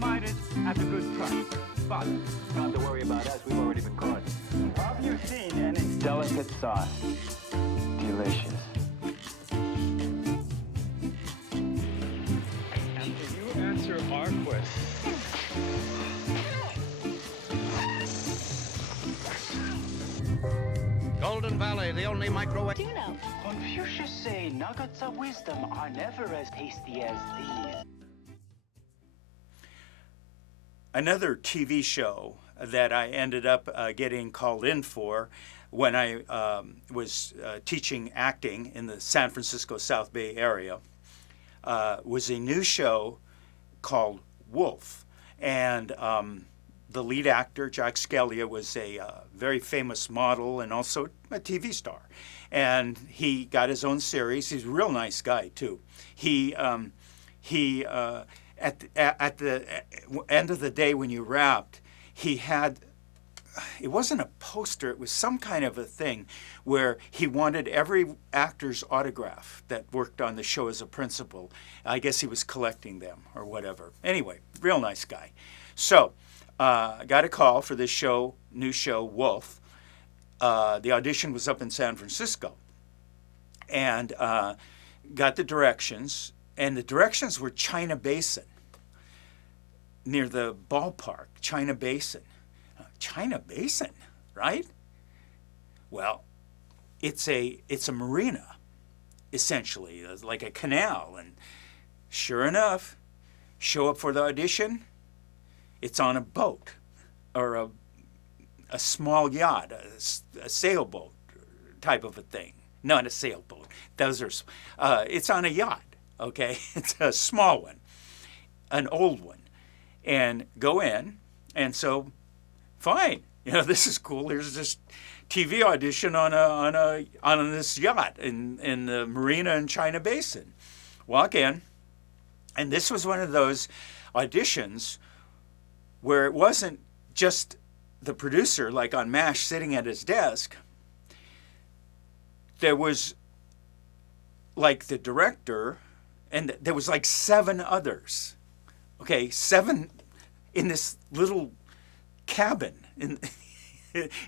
mine is at a good price. But not to worry about us, we've already been caught. have you seen any Delicate sauce. Delicious. And can you answer our question? Golden Valley, the only microwave. Do you know? Confucius say nuggets of wisdom are never as tasty as these. Another TV show that I ended up getting called in for when I was teaching acting in the San Francisco South Bay area was a new show called Wolf. And the lead actor, Jack Scalia, was a very famous model and also a TV star. And he got his own series. He's a real nice guy, too. He at the end of the day when you wrapped, he had, it wasn't a poster, it was some kind of a thing where he wanted every actor's autograph that worked on the show as a principal. I guess he was collecting them or whatever. Anyway, real nice guy. So I got a call for this show, new show, Wolf. The audition was up in San Francisco. And got the directions. And the directions were China Basin, near the ballpark, China Basin. China Basin, right? Well, it's a marina, essentially, like a canal. And sure enough, show up for the audition, it's on a boat or a small yacht, a sailboat type of a thing. Not a sailboat. Those are, it's on a yacht. Okay, it's a small one, an old one, and go in, and so, fine, this is cool. Here's this TV audition on this yacht in the marina in China Basin. Walk in, and this was one of those auditions where it wasn't just the producer, like on MASH, sitting at his desk. There was like the director. And there was like 7 others, okay, 7 in this little cabin.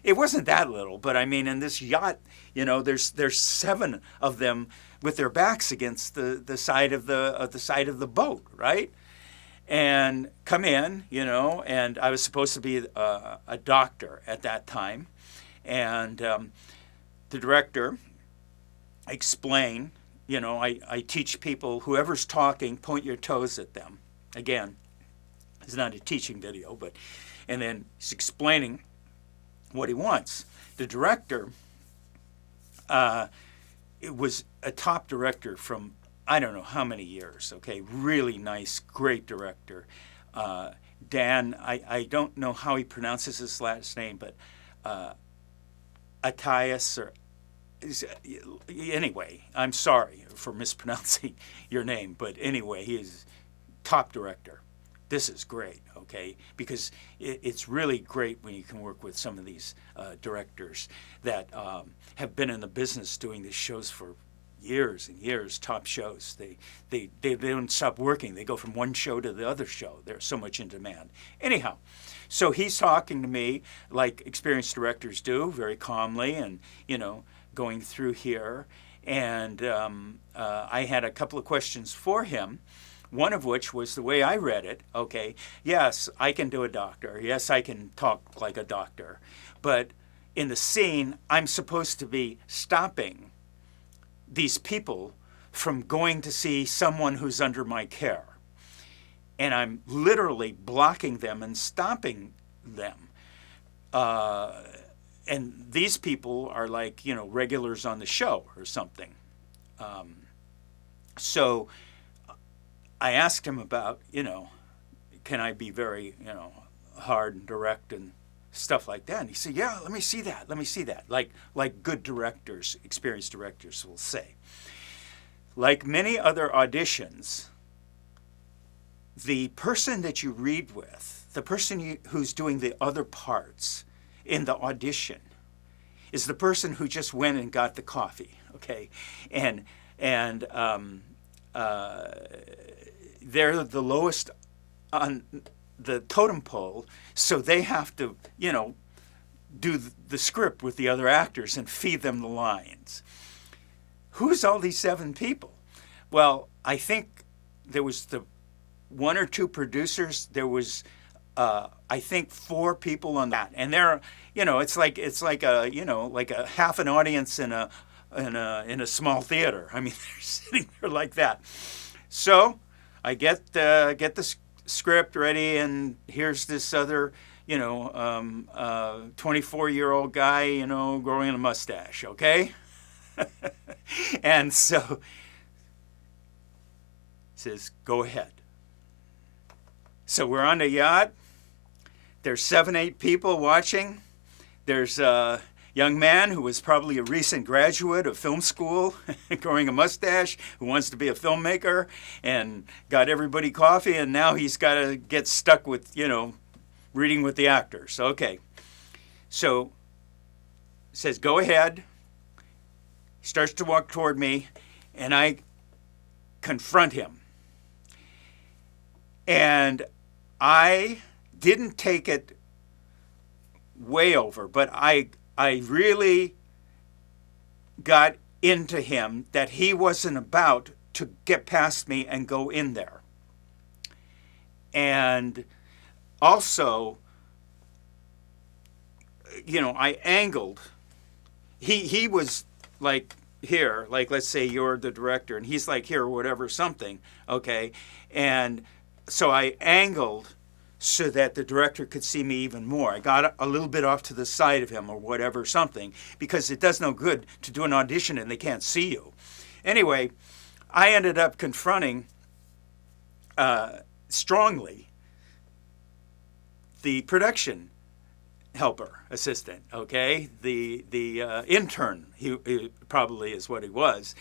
It wasn't that little, but I mean, in this yacht, there's 7 of them with their backs against the side of the boat, right? And come in, and I was supposed to be a doctor at that time, and the director explained. I teach people, whoever's talking, point your toes at them. Again, it's not a teaching video, and then he's explaining what he wants. The director, it was a top director from I don't know how many years, okay, really nice, great director. Dan, I don't know how he pronounces his last name, but Attias or anyway, I'm sorry for mispronouncing your name, but anyway, he is top director. This is great, okay, because it's really great when you can work with some of these directors that have been in the business doing these shows for years and years, top shows. They don't stop working. They go from one show to the other show. They're so much in demand. Anyhow, so he's talking to me like experienced directors do, very calmly, and going through here, and I had a couple of questions for him, one of which was the way I read it. Okay, yes, I can do a doctor. Yes, I can talk like a doctor. But in the scene, I'm supposed to be stopping these people from going to see someone who's under my care. And I'm literally blocking them and stopping them. And these people are like, regulars on the show or something. So I asked him about, can I be very, hard and direct and stuff like that? And he said, yeah, let me see that. Like good directors, experienced directors will say. Like many other auditions, the person that you read with, the person who's doing the other parts in the audition is the person who just went and got the coffee, okay? And they're the lowest on the totem pole, so they have to, do the script with the other actors and feed them the lines. Who's all these 7 people? Well, I think there was the 1 or 2 producers. There was, I think, 4 people on that, and they're, it's like a, like a half an audience in a small theater. I mean, they're sitting there like that. So I get the script ready, and here's this other, 24-year-old guy, growing a mustache, okay? And so says, go ahead. So we're on the yacht. There's 7, 8 people watching. There's a young man who was probably a recent graduate of film school, growing a mustache, who wants to be a filmmaker, and got everybody coffee, and now he's got to get stuck with, reading with the actors. Okay. So says, go ahead. He starts to walk toward me, and I confront him. And I didn't take it way over, but I really got into him that he wasn't about to get past me and go in there. And also, I angled. He was like here, like let's say you're the director, and he's like here or whatever, something, okay? And so I angled so that the director could see me even more. I got a little bit off to the side of him or whatever, something, because it does no good to do an audition and they can't see you. Anyway, I ended up confronting strongly the production helper, assistant, okay? The intern, he probably is what he was.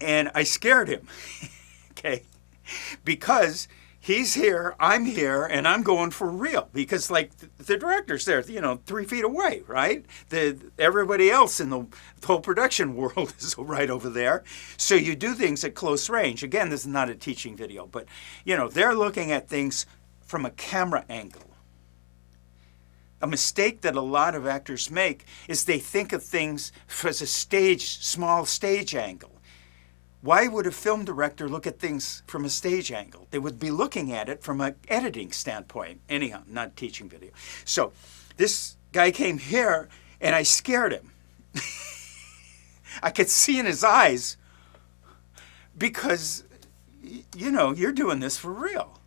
And I scared him, okay? Because he's here, I'm here, and I'm going for real. Because, like, the director's there, 3 feet away, right? Everybody else in the whole production world is right over there. So you do things at close range. Again, this is not a teaching video, but, they're looking at things from a camera angle. A mistake that a lot of actors make is they think of things as a small stage angle. Why would a film director look at things from a stage angle? They would be looking at it from an editing standpoint. Anyhow, not teaching video. So this guy came here, and I scared him. I could see in his eyes, because, you're doing this for real.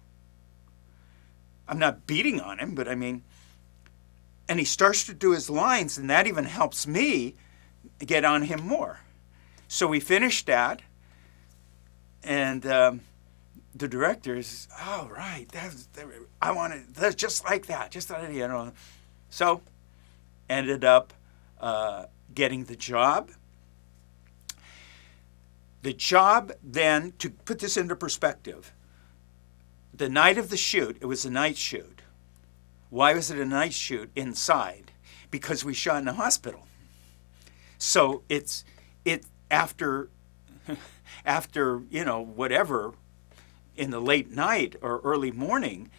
I'm not beating on him, but I mean, and he starts to do his lines, and that even helps me get on him more. So we finished that. And the director's, oh, right, I want it, that's just like that, just that, So, ended up getting the job. The job then, to put this into perspective, the night of the shoot, it was a night shoot. Why was it a night shoot inside? Because we shot in a hospital. So after whatever, in the late night or early morning,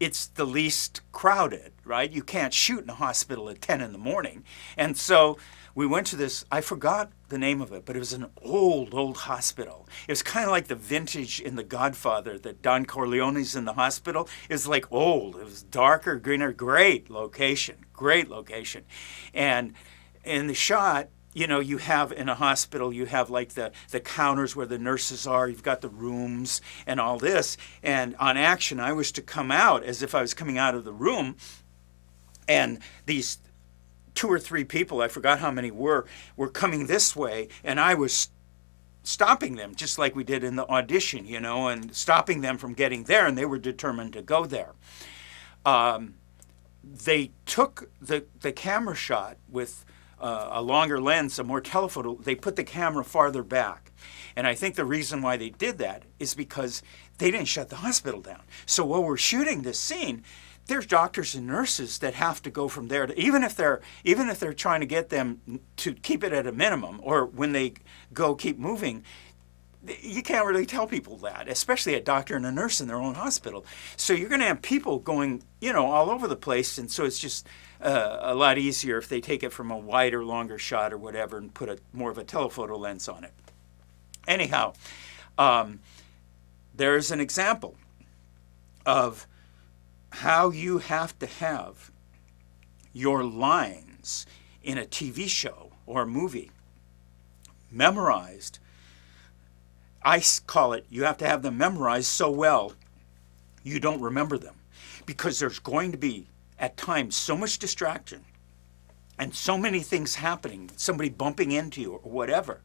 it's the least crowded, right? You can't shoot in a hospital at 10 in the morning. And so we went to this, I forgot the name of it, but it was an old hospital. It was kind of like the vintage in The Godfather that Don Corleone's in the hospital. It was like old. It was darker, greener, great location. And in the shot, you have in a hospital, you have like the counters where the nurses are, you've got the rooms and all this. And on action, I was to come out as if I was coming out of the room, and these 2 or 3 people, I forgot how many were coming this way, and I was stopping them, just like we did in the audition, and stopping them from getting there, and they were determined to go there. They took the camera shot with a longer lens, a more telephoto. They put the camera farther back. And I think the reason why they did that is because they didn't shut the hospital down. So while we're shooting this scene, there's doctors and nurses that have to go from there to, even if they're trying to get them to keep it at a minimum, or when they go keep moving, you can't really tell people that, especially a doctor and a nurse in their own hospital. So you're going to have people going, all over the place, and so it's just a lot easier if they take it from a wider, longer shot or whatever and put more of a telephoto lens on it. Anyhow, there's an example of how you have to have your lines in a TV show or a movie memorized. I call it, you have to have them memorized so well you don't remember them, because there's going to be at times so much distraction and so many things happening, somebody bumping into you or whatever,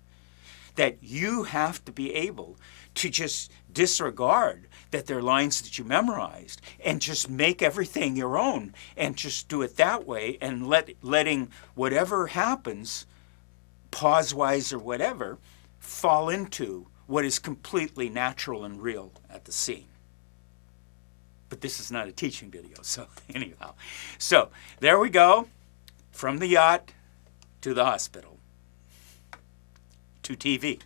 that you have to be able to just disregard that they're lines that you memorized and just make everything your own and just do it that way, and letting whatever happens, pause-wise or whatever, fall into what is completely natural and real at the scene. But this is not a teaching video, so anyhow. So there we go, from the yacht to the hospital to TV.